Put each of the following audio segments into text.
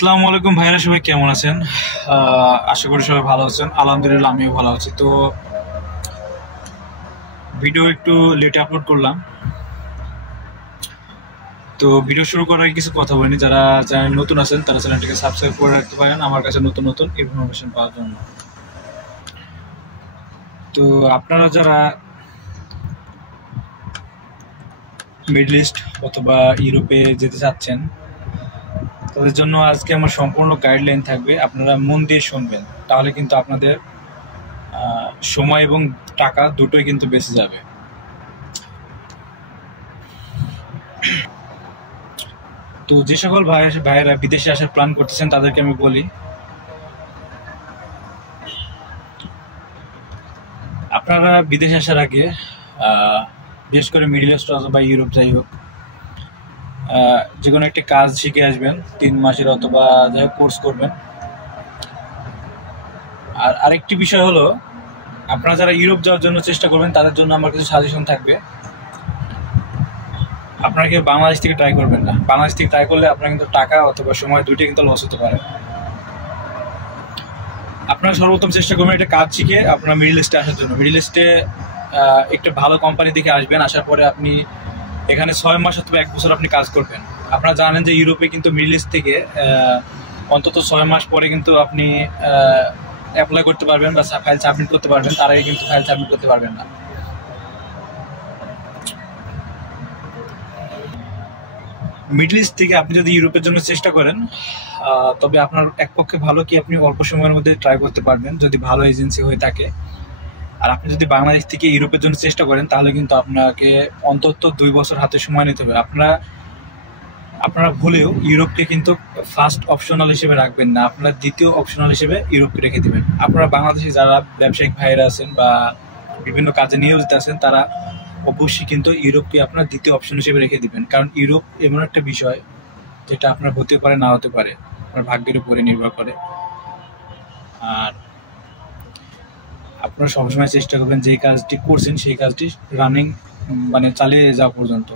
আসসালামু আলাইকুম ভাইরা, সবাই কেমন আছেন? আশা করি সবাই ভালো আছেন। আলহামদুলিল্লাহ আমিও ভালো আছি। তো ভিডিও একটু লেটে আপলোড করলাম। তো ভিডিও শুরু করার আগে কিছু কথা বলিনি। যারা চ্যানেল নতুন আছেন তারা চ্যানেলটিকে সাবস্ক্রাইব করে রাখতে পারেন আমার কাছে নতুন নতুন ইনফরমেশন পাওয়ার জন্য। তো আপনারা যারা মিডল ইস্ট অথবা ইউরোপে যেতে চাচ্ছেন তাদের জন্য আজকে আমার সম্পূর্ণ গাইডলাইন থাকবে। আপনারা মন দিয়ে শুনবেন, তাহলে কিন্তু আপনাদের সময় এবং টাকা দুটোই কিন্তু বেঁচে যাবে। তো যে সকল ভাইয়েরা বিদেশে আসার প্ল্যান করতেছেন তাদেরকে আমি বলি, আপনারা বিদেশে আসার আগে বিশেষ করে মিডল ইস্ট অথবা ইউরোপ যাই হোক, যে কোনো একটা কাজ শিখে আসবেন 3 মাসের অথবা যাই হোক কোর্স করবেন। আর আরেকটি বিষয় হলো, আপনারা যারা ইউরোপ যাওয়ার জন্য চেষ্টা করবেন তাদের জন্য আমার কিছু সাজেশন থাকবে। আপনারা কি বাংলাদেশ থেকে ট্রাই করবেন না। বাংলাদেশ থেকে ট্রাই করলে আপনার কিন্তু টাকা অথবা সময় দুইটাই কিন্তু লস হতে পারে। আপনারা সর্বোত্তম চেষ্টা করবেন একটা কাজ শিখে আপনার মিডল ইস্টে আসার জন্য। মিডল ইস্টে একটা ভালো কোম্পানি থেকে আসবেন, আসার পরে আপনি এখানে 6 মাস অথবা 1 বছর আপনি কাজ করবেন। আপনারা জানেন যে ইউরোপে কিন্তু মিডল ইস্ট থেকে অন্তত 6 মাস পরে কিন্তু আপনি অ্যাপ্লাই করতে পারবেন বা ফাইল সাবমিট করতে পারবেন, তার আগে কিন্তু ফাইল সাবমিট করতে পারবেন না। মিডল ইস্ট থেকে আপনি যদি ইউরোপের জন্য চেষ্টা করেন তবে আপনার এক পক্ষে ভালো কি আপনি অল্প সময়ের মধ্যে ট্রাই করতে পারবেন যদি ভালো এজেন্সি হয়ে থাকে। আর আপনি যদি বাংলাদেশ থেকে ইউরোপের জন্য চেষ্টা করেন তাহলে কিন্তু আপনাকে অন্তত 2 বছর হাতে সময় নিতে হবে। আপনারা ভুলেও ইউরোপকে কিন্তু ফার্স্ট অপশনাল হিসেবে রাখবেন না, আপনারা দ্বিতীয় অপশনাল হিসেবে ইউরোপকে রেখে দেবেন। আপনারা বাংলাদেশে যারা ব্যবসায়িক ভাইয়েরা আছেন বা বিভিন্ন কাজে নিয়োজিত আছেন তারা অবশ্যই কিন্তু ইউরোপকে আপনার দ্বিতীয় অপশন হিসেবে রেখে দিবেন, কারণ ইউরোপ এমন একটা বিষয় যেটা আপনার হতে পারে না হতে পারে, আপনার ভাগ্যের উপরে নির্ভর করে। আর আপনারা সবসময় চেষ্টা করবেন যে কাজটি করছেন সেই কাজটি রানিং মানে চালিয়ে যাওয়া পর্যন্ত,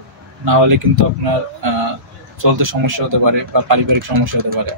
না হলে কিন্তু আপনার চলতে সমস্যা হতে পারে বা পারিবারিক সমস্যা হতে পারে।